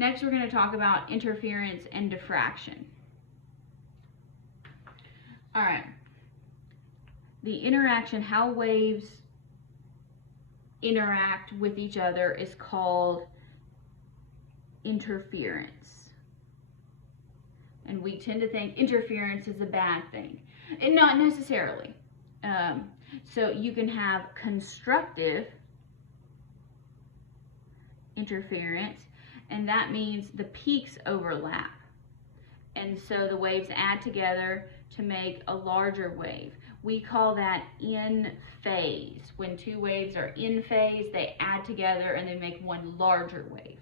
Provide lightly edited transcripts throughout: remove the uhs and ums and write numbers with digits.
Next, we're going to talk about interference and diffraction. All right. The interaction, how waves interact with each other, is called interference. And we tend to think interference is a bad thing, and not necessarily. So you can have constructive interference, and that means the peaks overlap. And so the waves add together to make a larger wave. We call that in phase. When two waves are in phase, they add together and they make one larger wave.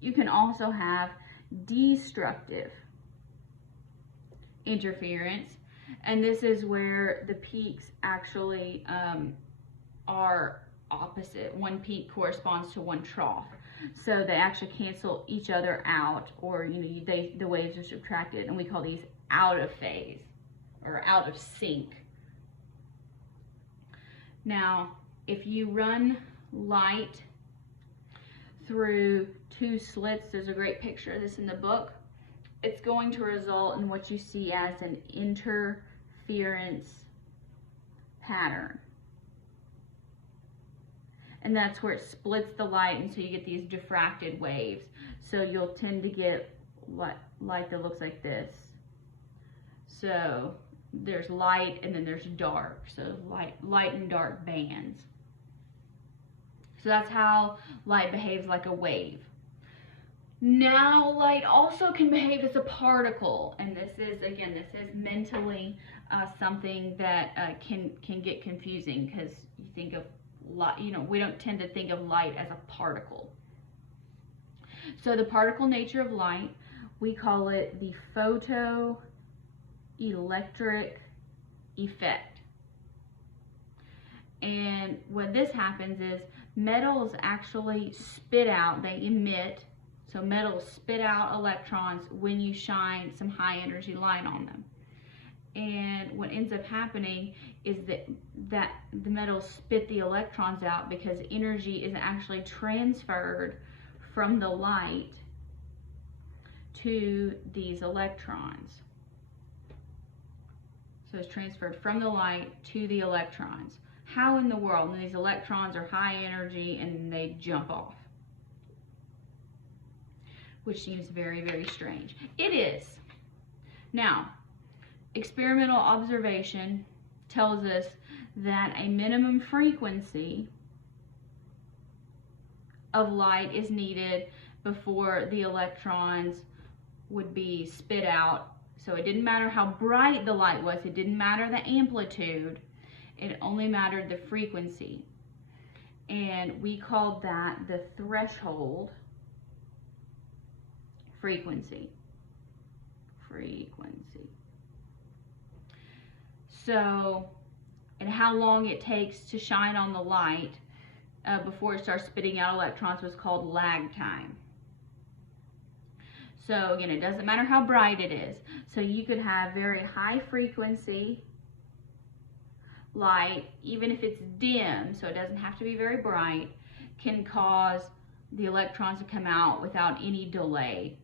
You can also have destructive interference, and this is where the peaks actually are opposite. One peak corresponds to one trough, so they actually cancel each other out, or the waves are subtracted, and we call these out of phase or out of sync. Now, if you run light through two slits, there's a great picture of this in the book, it's going to result in what you see as an interference pattern. And that's where it splits the light, and so you get these diffracted waves. So you'll tend to get light that looks like this. So there's light and then there's dark. So light and dark bands. So that's how light behaves like a wave. Now light also can behave as a particle, and this is mentally something that can get confusing, because you think of light, we don't tend to think of light as a particle. So the particle nature of light, we call it the photoelectric effect. And when this happens is metals actually spit out, they emit, so metals spit out electrons when you shine some high energy light on them. And what ends up happening is that the metals spit the electrons out because energy is actually transferred from the light to these electrons. So it's transferred from the light to the electrons. How in the world? And these electrons are high energy and they jump off, which seems very, very strange. It is. Now, experimental observation tells us that a minimum frequency of light is needed before the electrons would be spit out. So it didn't matter how bright the light was, it didn't matter the amplitude, it only mattered the frequency. And we called that the threshold frequency. So, and how long it takes to shine on the light before it starts spitting out electrons was called lag time. So again, it doesn't matter how bright it is. So you could have very high frequency light, even if it's dim, so it doesn't have to be very bright, can cause the electrons to come out without any delay.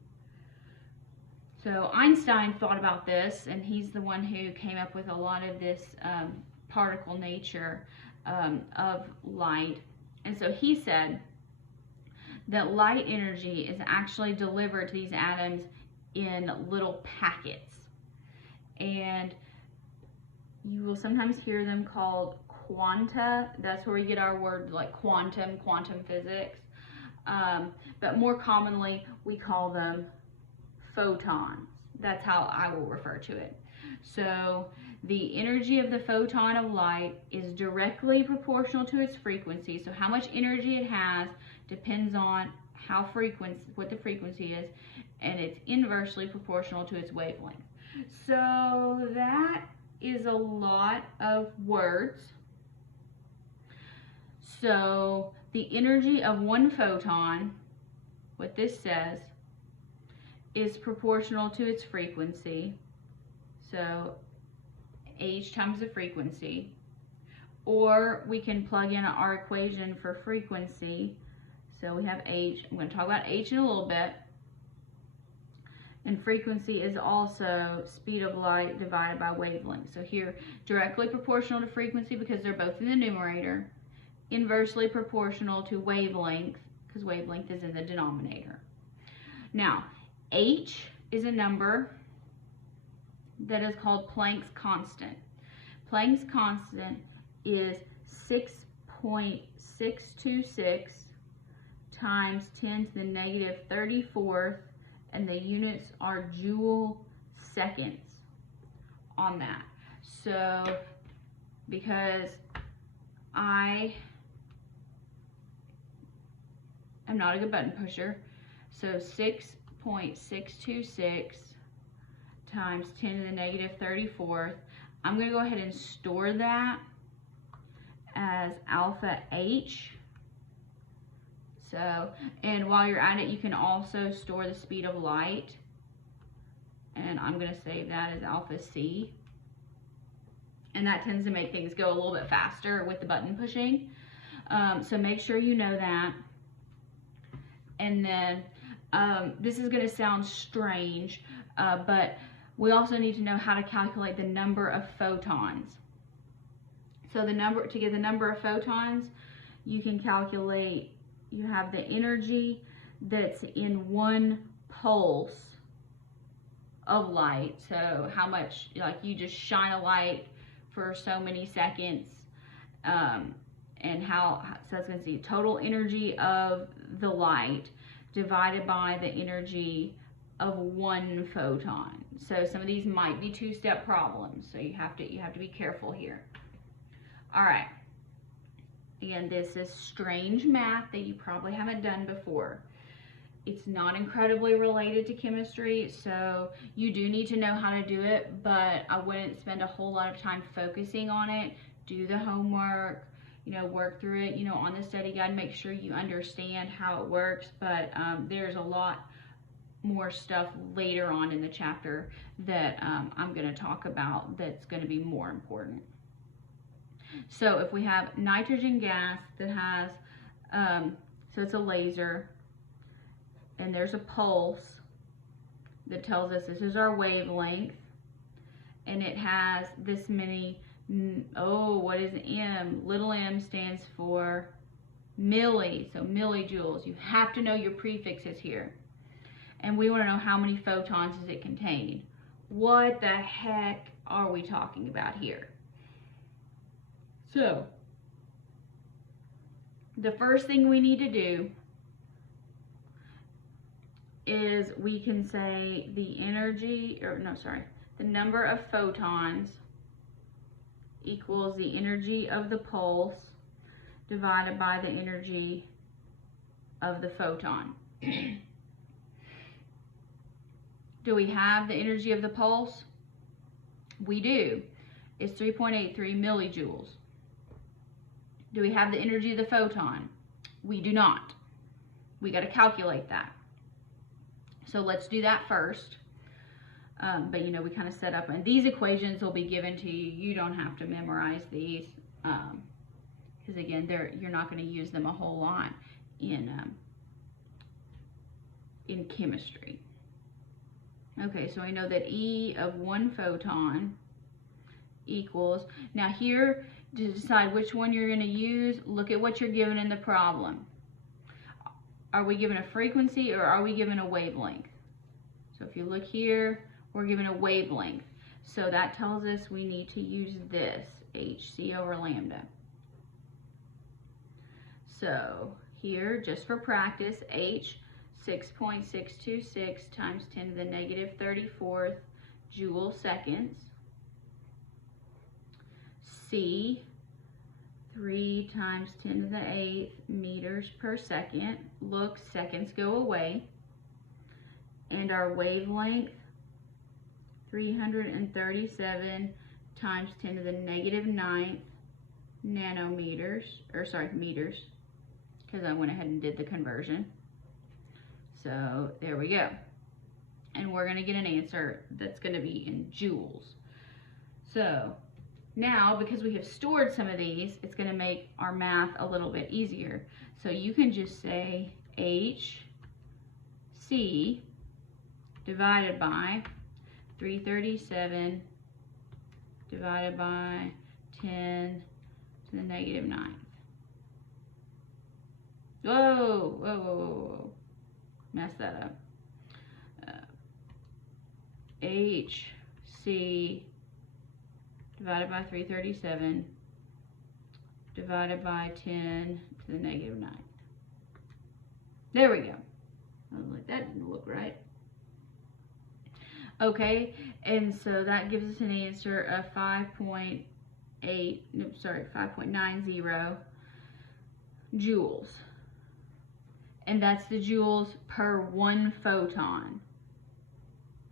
So Einstein thought about this, and he's the one who came up with a lot of this particle nature of light. And so he said that light energy is actually delivered to these atoms in little packets. And you will sometimes hear them called quanta. That's where we get our word like quantum physics. But more commonly, we call them photons. That's how I will refer to it. So the energy of the photon of light is directly proportional to its frequency. So how much energy it has depends on what the frequency is, and it's inversely proportional to its wavelength. So that is a lot of words. So the energy of one photon, what this says, is proportional to its frequency. So h times the frequency. Or we can plug in our equation for frequency. So we have H. I'm going to talk about H in a little bit. And frequency is also speed of light divided by wavelength. So here, directly proportional to frequency because they're both in the numerator. Inversely proportional to wavelength because wavelength is in the denominator. Now, H is a number that is called Planck's constant. Planck's constant is 6.626 times 10 to the negative 34th, and the units are joule seconds on that. So, because I am not a good button pusher, so 6.626 times 10 to the negative 34th, I'm going to go ahead and store that as alpha H. So, and while you're at it, you can also store the speed of light. And I'm going to save that as alpha C. And that tends to make things go a little bit faster with the button pushing. So make sure you know that. And then, this is going to sound strange, but we also need to know how to calculate the number of photons. So to get the number of photons, you can calculate, you have the energy that's in one pulse of light. So how much, like you just shine a light for so many seconds, and how, so that's going to see total energy of the light divided by the energy of one photon. So some of these might be two-step problems, so you have to be careful here. All right. Again, this is strange math that you probably haven't done before. It's not incredibly related to chemistry, so you do need to know how to do it, but I wouldn't spend a whole lot of time focusing on it. Do the homework, you know, work through it, you know, on the study guide, make sure you understand how it works, but there's a lot more stuff later on in the chapter that I'm going to talk about that's going to be more important. So if we have nitrogen gas that has, so it's a laser, and there's a pulse that tells us this is our wavelength, and it has this many, what is M? Little m stands for milli, so millijoules. You have to know your prefixes here. And we want to know how many photons does it contain. What the heck are we talking about here? So, the first thing we need to do is we can say the number of photons equals the energy of the pulse divided by the energy of the photon. Do we have the energy of the pulse? We do. It's 3.83 millijoules. Do we have the energy of the photon? We do not. We got to calculate that. So let's do that first. But you know, we kind of set up, and these equations will be given to you. You don't have to memorize these, because again, you're not going to use them a whole lot in chemistry. Okay, so I know that E of one photon equals, now here, to decide which one you're going to use, look at what you're given in the problem. Are we given a frequency or are we given a wavelength? So if you look here, we're given a wavelength. So that tells us we need to use this, hc over lambda. So here, just for practice, H, 6.626 times 10 to the negative 34th joule seconds. C, 3 times 10 to the 8th meters per second. Look, seconds go away. And our wavelength, 337 times 10 to the negative 9th nanometers, meters, because I went ahead and did the conversion. So there we go. And we're going to get an answer that's going to be in joules. So Now, because we have stored some of these, it's going to make our math a little bit easier. So you can just say HC divided by 337 divided by 10 to the negative 9th. Whoa, whoa, whoa, whoa, whoa. Messed that up. HC divided by 337 divided by 10 to the negative 9th. There we go. I was like, that didn't look right. Okay, and so that gives us an answer of 5.90 joules. And that's the joules per 1 photon.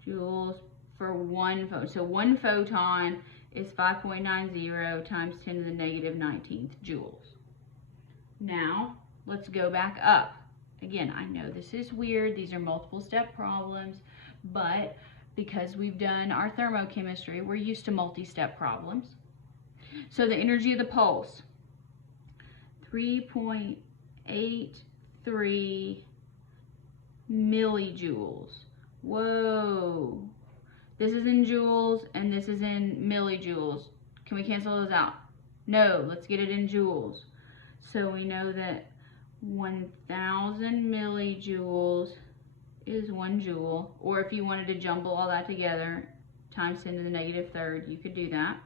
Joules for 1 photon. So 1 photon is 5.90 times 10 to the negative 19th joules. Now, let's go back up. Again, I know this is weird. These are multiple step problems, but because we've done our thermochemistry, we're used to multi-step problems. So the energy of the pulse, 3.83 millijoules. Whoa. This is in joules and this is in millijoules. Can we cancel those out? No, let's get it in joules. So we know that 1,000 millijoules is 1 joule, or if you wanted to jumble all that together, times 10 to the negative 3rd, you could do that.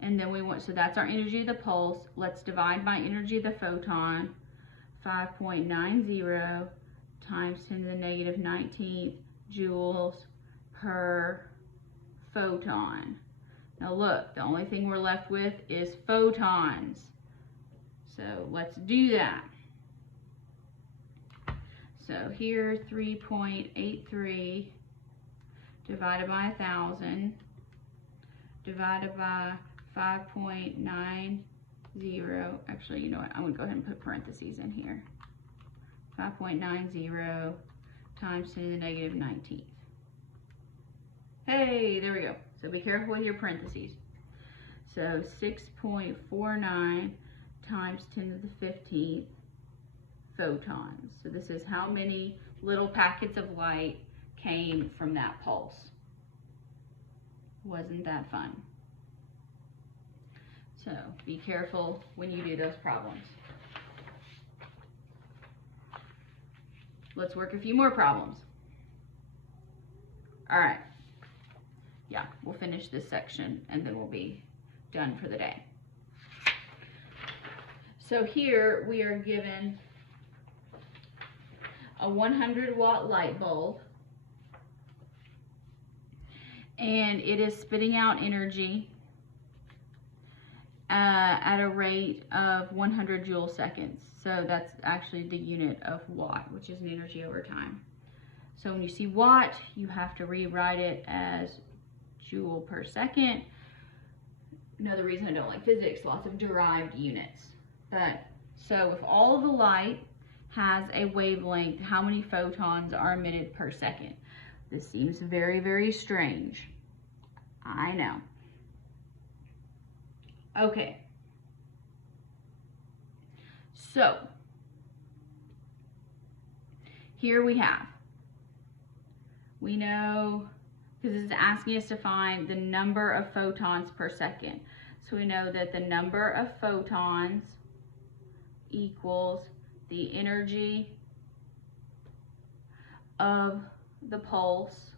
And then we want, so that's our energy of the pulse. Let's divide by energy of the photon, 5.90 times 10 to the negative 19th joules per photon. Now look, the only thing we're left with is photons. So let's do that. So here, 3.83 divided by 1,000 divided by 5.90. Actually, you know what? I'm going to go ahead and put parentheses in here. 5.90 times 10 to the negative 19th. Hey, there we go. So be careful with your parentheses. So 6.49 times 10 to the 15th photons. So this is how many little packets of light came from that pulse. Wasn't that fun? So be careful when you do those problems. Let's work a few more problems. All right. Yeah, we'll finish this section and then we'll be done for the day. So here we are given a 100-watt light bulb, and it is spitting out energy at a rate of 100 joule seconds. So that's actually the unit of watt, which is an energy over time. So when you see watt, you have to rewrite it as joule per second. Another reason I don't like physics, lots of derived units. But so if all of the light has a wavelength, how many photons are emitted per second? This seems very, very strange. I know. Okay. So here we know, because this is asking us to find the number of photons per second. So we know that the number of photons equals the energy of the pulse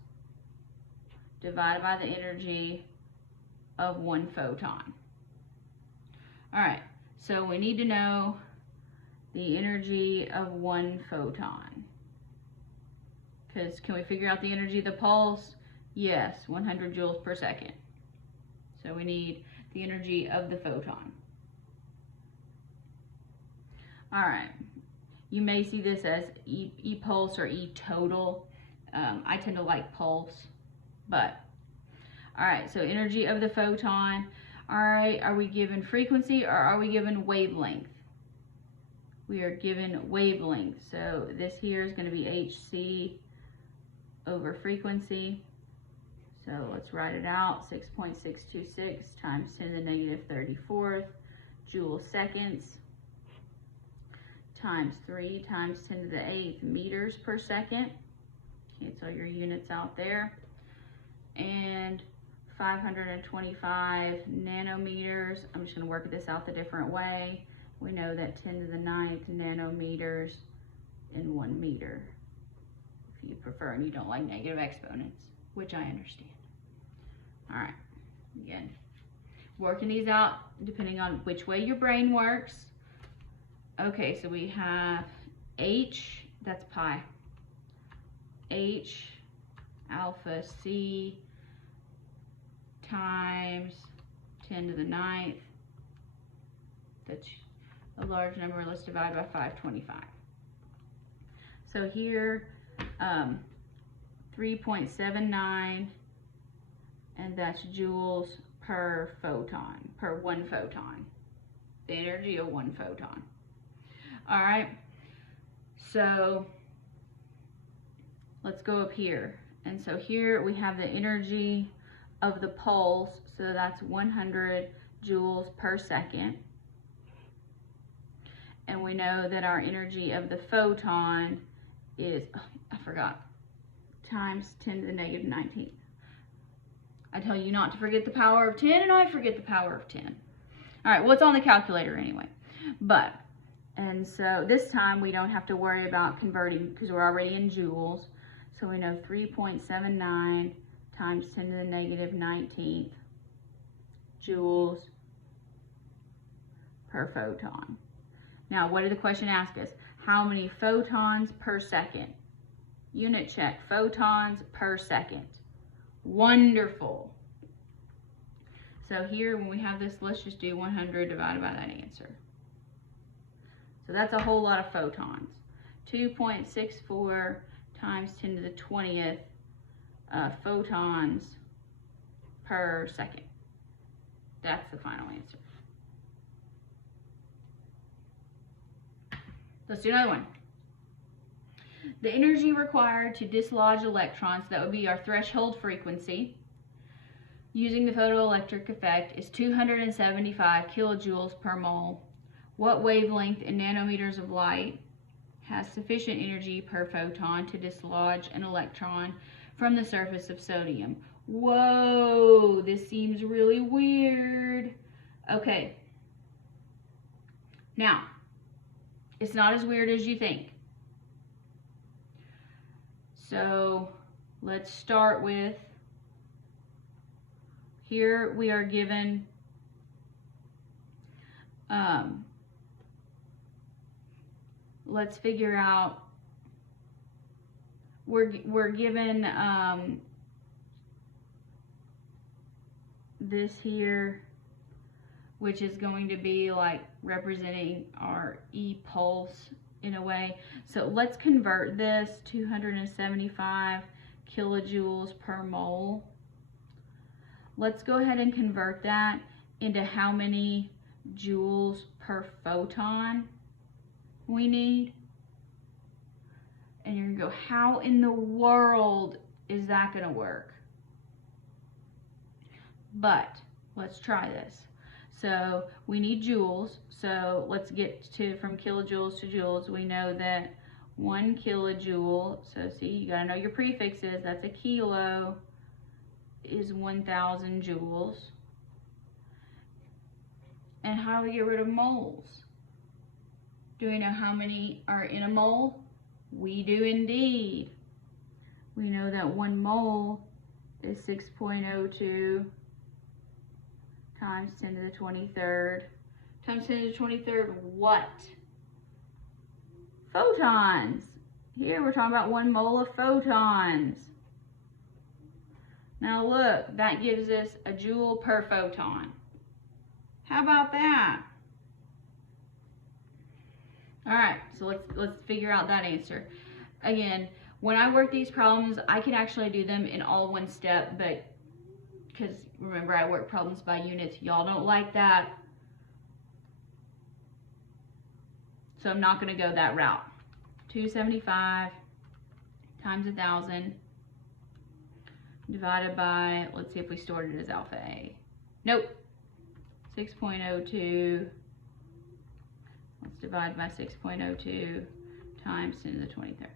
divided by the energy of 1 photon. All right, so we need to know the energy of 1 photon. Because can we figure out the energy of the pulse? Yes, 100 joules per second. So we need the energy of the photon. All right, you may see this as E-pulse or E-total. I tend to like pulse, but all right, so energy of the photon. All right, are we given frequency or are we given wavelength? We are given wavelength. So this here is going to be HC over frequency. So let's write it out. 6.626 times 10 to the negative 34th joule seconds times 3 times 10 to the 8th meters per second. Cancel your units out there. And 525 nanometers. I'm just going to work this out the different way. We know that 10 to the 9th nanometers in 1 meter, if you prefer and you don't like negative exponents, which I understand. All right, again, working these out depending on which way your brain works. Okay, so we have H, that's pi, H alpha C times 10 to the 9th. That's a large number. Let's divide by 525. So here, 3.79, and that's joules per photon, per 1 photon. The energy of 1 photon. All right, so let's go up here. And so here we have the energy of the pulse, so that's 100 joules per second. And we know that our energy of the photon is, oh, I forgot, times 10 to the negative 19th. I tell you not to forget the power of 10, and I forget the power of 10. All right, well, it's on the calculator anyway. And so this time we don't have to worry about converting because we're already in joules. So we know 3.79 times 10 to the negative 19th joules per photon. Now, what did the question ask us? How many photons per second? Unit check, photons per second. Wonderful. So here, when we have this, let's just do 100 divided by that answer. So that's a whole lot of photons. 2.64 times 10 to the 20th photons per second. That's the final answer. Let's do another one. The energy required to dislodge electrons, that would be our threshold frequency, using the photoelectric effect is 275 kilojoules per mole. What wavelength in nanometers of light has sufficient energy per photon to dislodge an electron from the surface of sodium? Whoa, this seems really weird. Okay. Now, it's not as weird as you think. So let's start with, here we are given let's figure out, we're given this here, which is going to be like representing our E-pulse in a way. So let's convert this 275 kilojoules per mole. Let's go ahead and convert that into how many joules per photon we need. And you're gonna go, how in the world is that gonna work? But let's try this. So we need joules. So let's get to from kilojoules to joules. We know that 1 kilojoule, so see, you gotta know your prefixes. That's a kilo, is 1,000 joules. And how do we get rid of moles? Do we know how many are in a mole? We do indeed. We know that 1 mole is 6.02 times 10 to the 23rd. Times 10 to the 23rd, what? Photons. Here we're talking about 1 mole of photons. Now look, that gives us a joule per photon. How about that? All right, so let's figure out that answer. Again, when I work these problems, I can actually do them in all one step, but because remember, I work problems by units. Y'all don't like that. So I'm not going to go that route. 275 times 1,000 divided by, let's see if we stored it as alpha A. Nope. 6.02. Let's divide by 6.02 times 10 to the 23rd.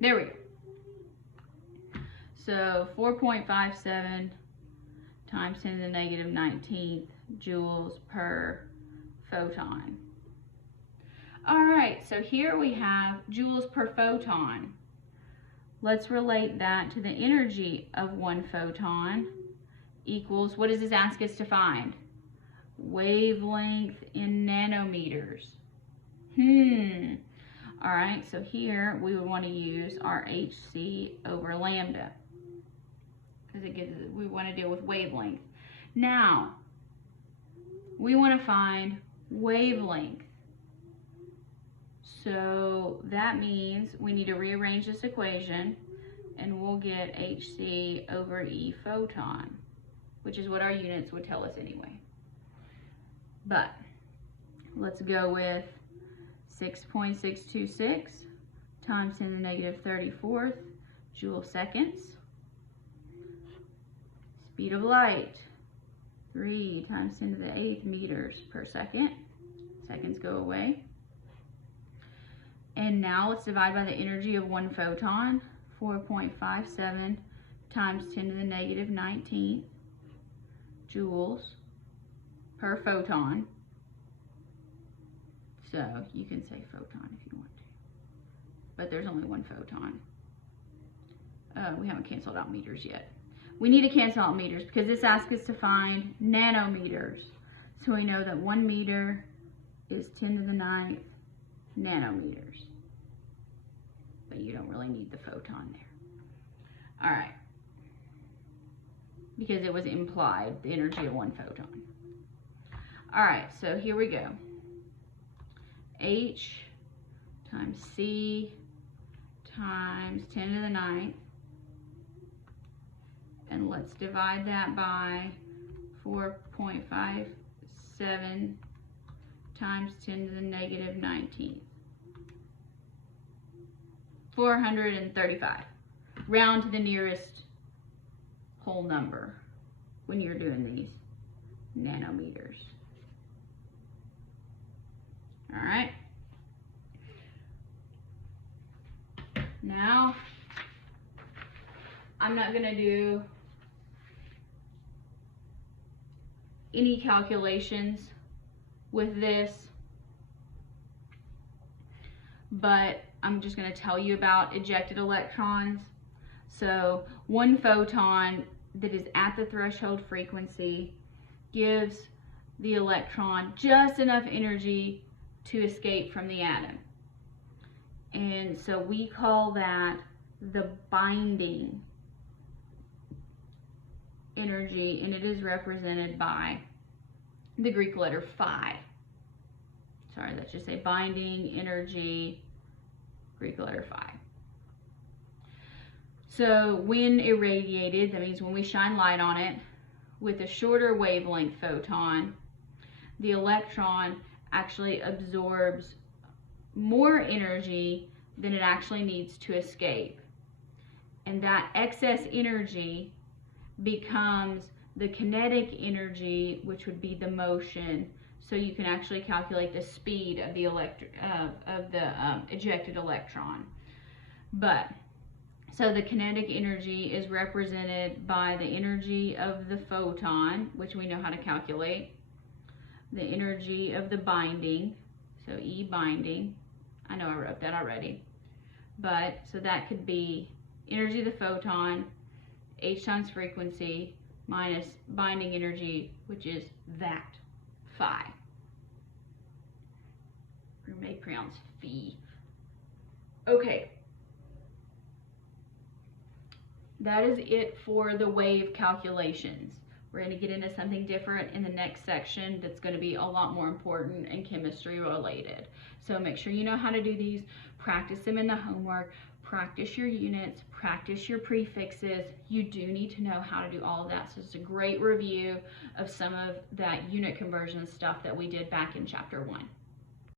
There we go. So 4.57 times 10 to the negative 19th joules per photon. All right, so here we have joules per photon. Let's relate that to the energy of one photon equals, what does this ask us to find? Wavelength in nanometers. All right, so here we would want to use our HC over lambda because we want to deal with wavelength. Now, we want to find wavelength. So that means we need to rearrange this equation and we'll get HC over E photon, which is what our units would tell us anyway. But let's go with 6.626 times 10 to the negative 34th joule seconds. Speed of light, 3 times 10 to the 8th meters per second. Seconds go away. And now let's divide by the energy of one photon, 4.57 times 10 to the negative 19th joules per photon. So you can say photon if you want to, but there's only one photon. We haven't canceled out meters yet. We need to cancel out meters because this asks us to find nanometers. So we know that 1 meter is 10 to the 9th nanometers. But you don't really need the photon there. All right. Because it was implied, the energy of one photon. All right, so here we go. H times C times 10 to the 9th. And let's divide that by 4.57 times 10 to the negative 19th. 435. Round to the nearest whole number when you're doing these nanometers. All right. Now, I'm not going to do any calculations with this, but I'm just going to tell you about ejected electrons. So one photon that is at the threshold frequency gives the electron just enough energy to escape from the atom. And so we call that the binding energy, and it is represented by the Greek letter phi. Sorry, let's just say binding energy, Greek letter phi. So when irradiated, that means when we shine light on it, with a shorter wavelength photon, the electron actually absorbs more energy than it actually needs to escape. And that excess energy becomes the kinetic energy, which would be the motion. So you can actually calculate the speed of the ejected electron. But so the kinetic energy is represented by the energy of the photon, which we know how to calculate, the energy of the binding, so E binding. I know I wrote that already. But so that could be energy of the photon, H times frequency, minus binding energy, which is that, phi. We may pronounce phi. Okay. That is it for the wave calculations. We're going to get into something different in the next section that's going to be a lot more important and chemistry related. So make sure you know how to do these, practice them in the homework, practice your units, practice your prefixes. You do need to know how to do all of that. So it's a great review of some of that unit conversion stuff that we did back in chapter 1.